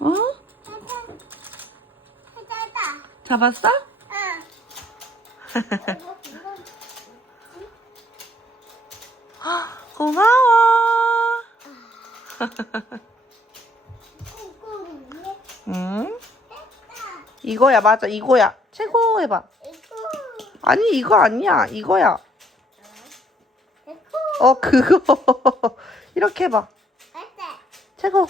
어? 잡았어? 응. 고마워. 응? 이거야 맞아. 이거야. 최고 해봐. 아니 이거 아니야. 이거야. 어 그거. 이렇게 해봐. 최고.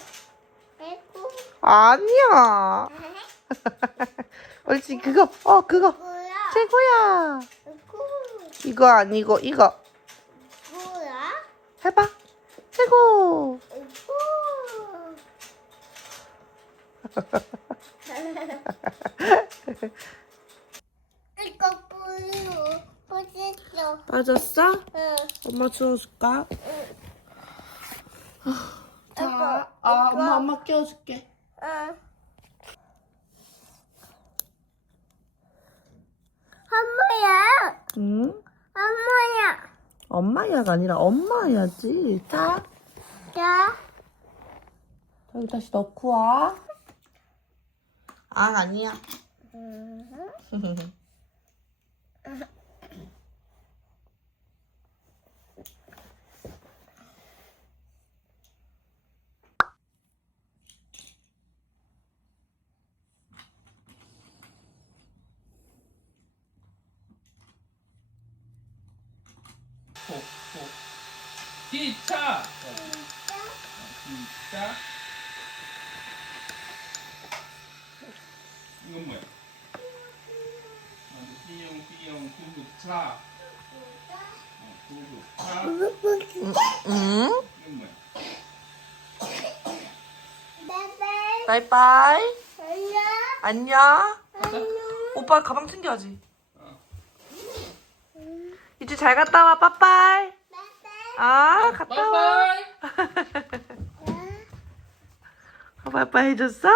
아니야. 옳지 그거. 어 그거. 최고야. 이거. 아니고 이거. 해봐. 최고. 이거 보여 보셨어? 빠졌어? 응. 엄마 주워줄까? 자, 아 엄마 엄마 끼워줄게. 응. 엄마야, 응? 엄마야. 엄마야가 아니라 엄마야지. 자, 자, 여기 다시 넣고 와. 아 아니야. 기차. 기차. 이건 뭐야? 어, 띠용 띠용 구구차. 어, 구구차. 응? 이건 뭐야? 바이바이. 안녕. 오빠 가방 챙겨야지. 어. 이제 잘 갔다 와. 빠빠이. 아 갔다 와. 어, 빠빠이 해줬어?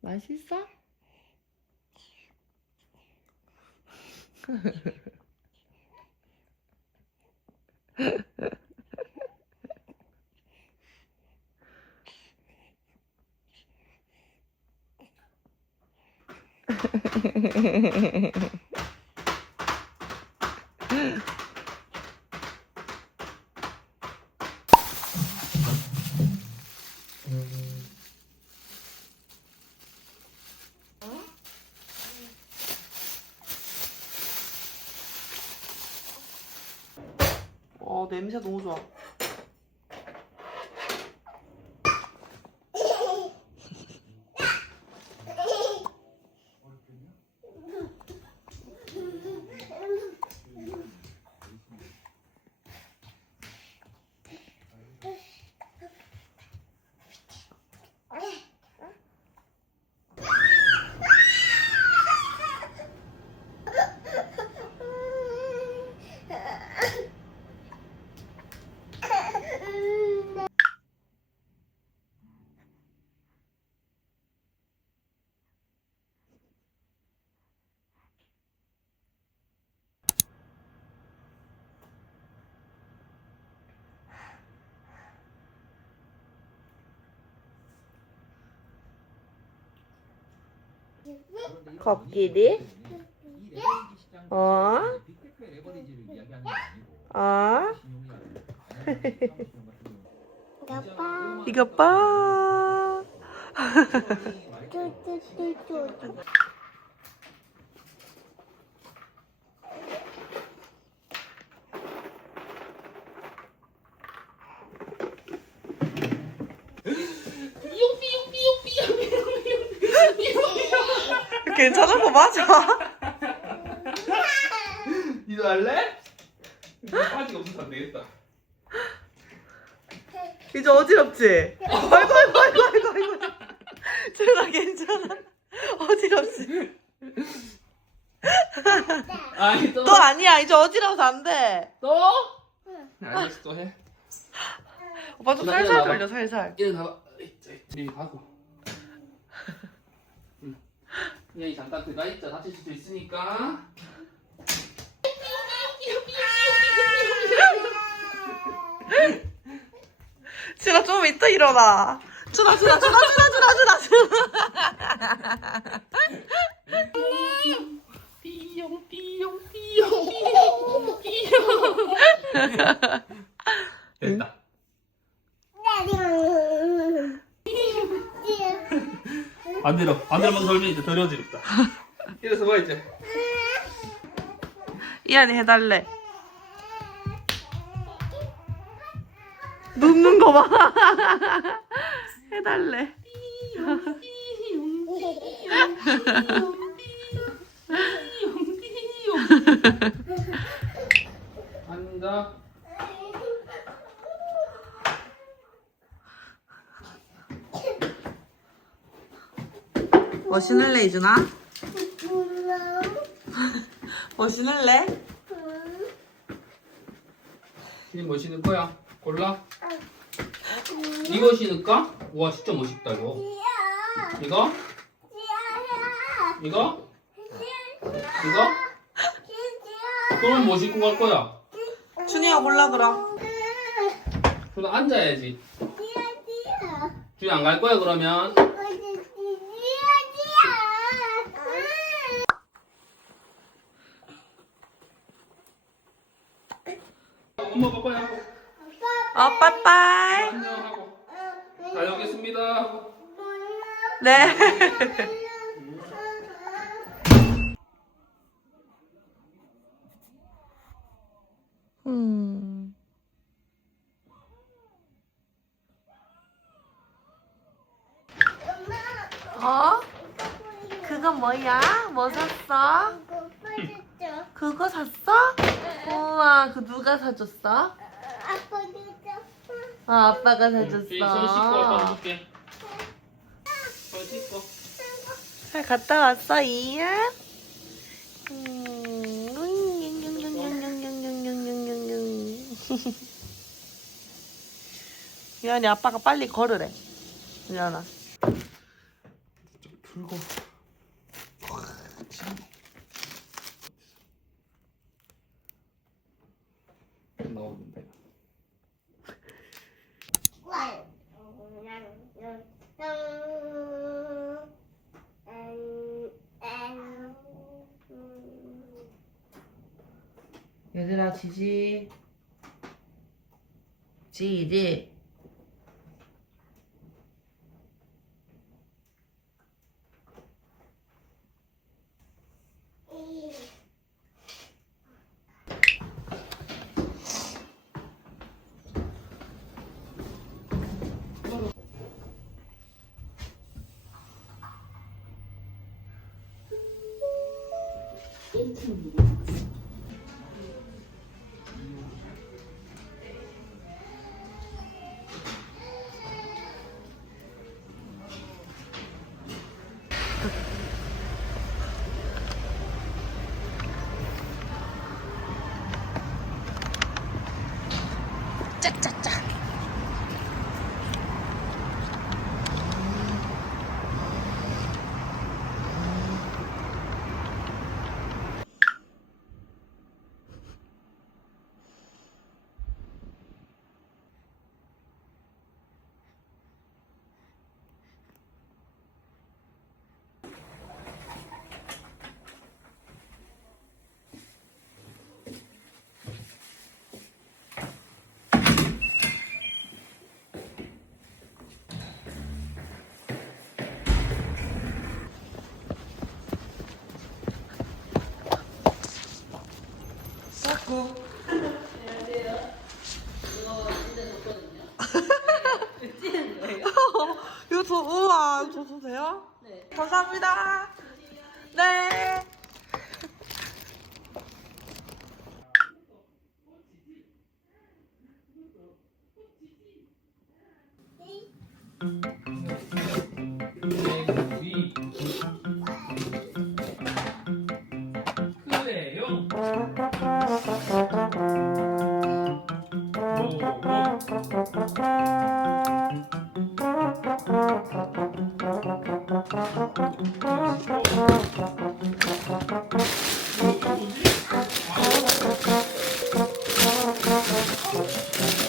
맛있어? 어 냄새 너무 좋아. 코끼리 어? 어? 아빠. 이것 봐. 괜찮은 거 맞아? 니도 할래? 바지가 없어서 안 되겠다. 이제 어지럽지? 아이고 아이고 아이고 아이고 아이고 괜찮아 어지럽지? 아니 또. 또 아니야 이제 어지러워서 안돼 또? 알겠어 또 해. 오빠 좀 살살 일어나봐. 돌려 살살 일어나봐. 가고. 응. 그냥 잠깐 들어가 있자. 다칠 수도 있으니까. 준아 좀 이따 일어나 준아 준아 준아 준아 준아 준아 준아 삐용 삐용 삐용 삐용. 됐다. 반대로 반대로만 돌면 이제 덜 어지럽다. 이래서 뭐 이제. 이한이 해달래 눕는 거 봐 해달래 앉아. 뭐 신을래 이준아? 뭐 신을래? 신이 뭐 신을 거야? 골라. 이거 신을까? 우와 진짜 멋있다 이거. 이거? 이거? 이거? 그럼 뭐 신고 갈 거야? 준이야 골라 그럼 그럼 앉아야지. 준이 안 갈 거야 그러면? 엄마 빠빠야 하고. 어 빠빠이. 안녕 하고. 다녀오겠습니다 하고. 네 음. 어? 그거 뭐야? 뭐 샀어? 그거 샀어? 우와, 그 누가 사줬어? 어, 아빠가 손 씻고 아빠 사줬어. 해줄게 손 씻고 잘 갔다 왔어, 이야? 음, 미안해, 아빠가 빨리 걸으래. 미안아. cha cha 짜짜짜. 이거 저 우와 이거 줘도 돼요? 네. 감사합니다. 네. Thank you.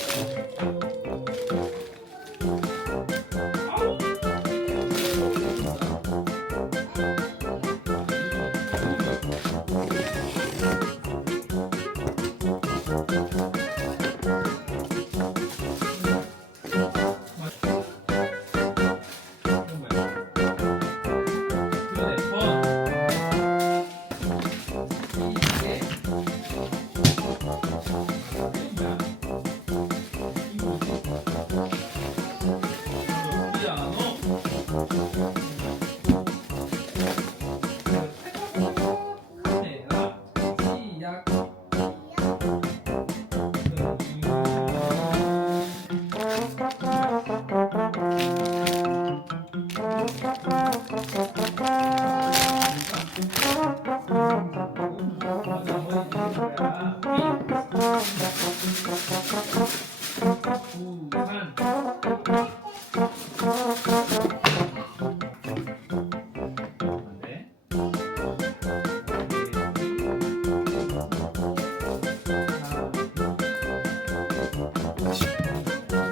좋아요.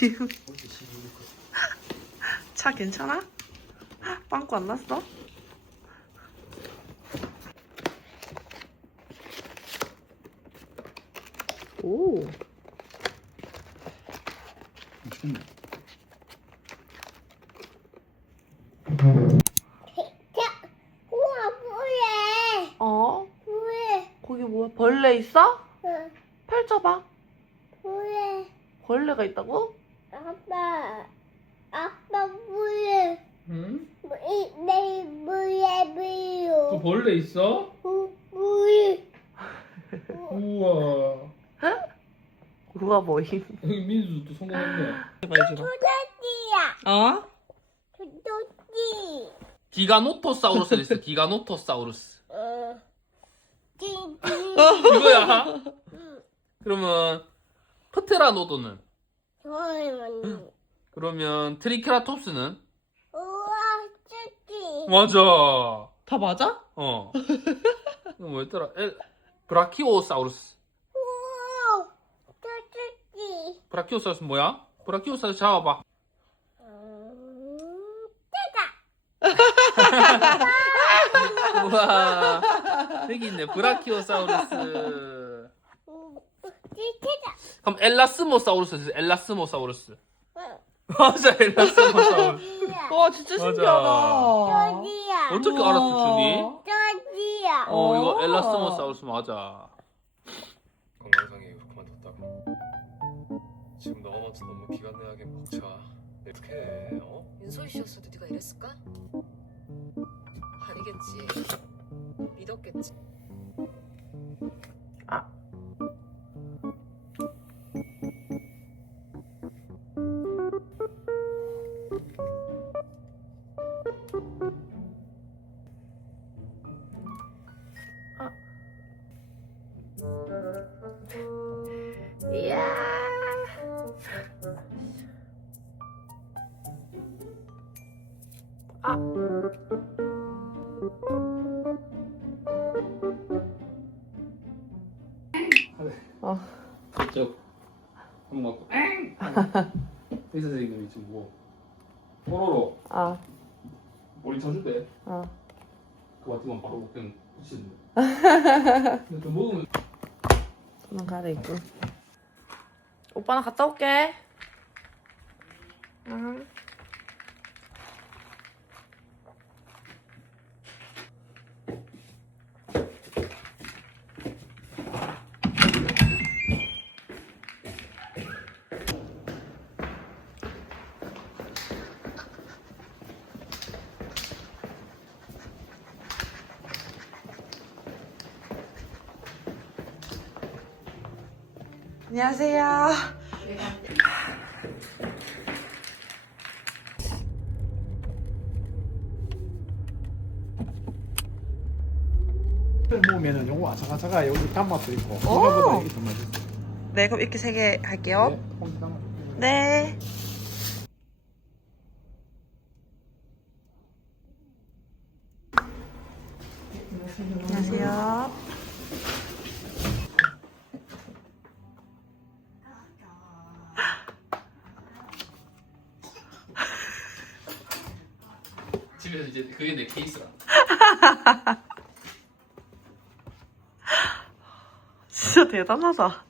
지금 차 괜찮아? 빵꾸 안 났어? 오. 자, 우와, 뭐해? 어? 뭐해? 거기 뭐야? 벌레 있어? 응, 펼쳐봐. 뭐해? 벌레가 있다고? 아빠, 아빠 뭐해? 응? 뭐, 이, 내 뭐해, 또 뭐요? 벌레 있어? 뭐, 뭐해? 우와. 누가 뭐임? 여기 민수도 성공했네. 말 주라. 토끼야, 어? 토끼. 기가노토사우루스 있어. 기가노토사우루스. 어, 띵띵. 이거야. 그러면 프테라노도는? 저는 그러면 트리케라톱스는? 우와, 토끼. 맞아. 다 맞아? 어. 이거 뭐였더라? 에, 브라키오사우루스. 우와, 토끼. 브라키오사우루스 뭐야? 브라키오사우루스 잡아봐. 음, 짜다. 우와. 여기 있네. 브라키오사우루스. 음, 짜다. 그럼 엘라스모사우루스. 엘라스모사우루스. 응. 맞아, 엘라스모사우루스. 와 진짜 맞아. 신기하다. 저기야. 어떻게 알았어, 준이? 저기야. 어, 이거 어. 엘라스모사우루스 맞아. 건강상에 그만뒀다고 지금 너만큼 너무 기간 내하게 벅차 어떻게 해 어? 윤소희 씨였어도 네가 이랬을까? 아니겠지. 믿었겠지. 좀 먹으면 가야 되겠군. 오빠 나 갔다 올게. 안녕하세요. 먹으면은 요거 아삭아삭하 여기 단맛도 있고 오! 이거보다 이게 더 맛있어. 네, 그럼 이렇게 세 개 할게요. 네, 콩 단맛. 네. 안녕하세요. 집에서 이제 그게 내 케이스라 진짜 대단하다.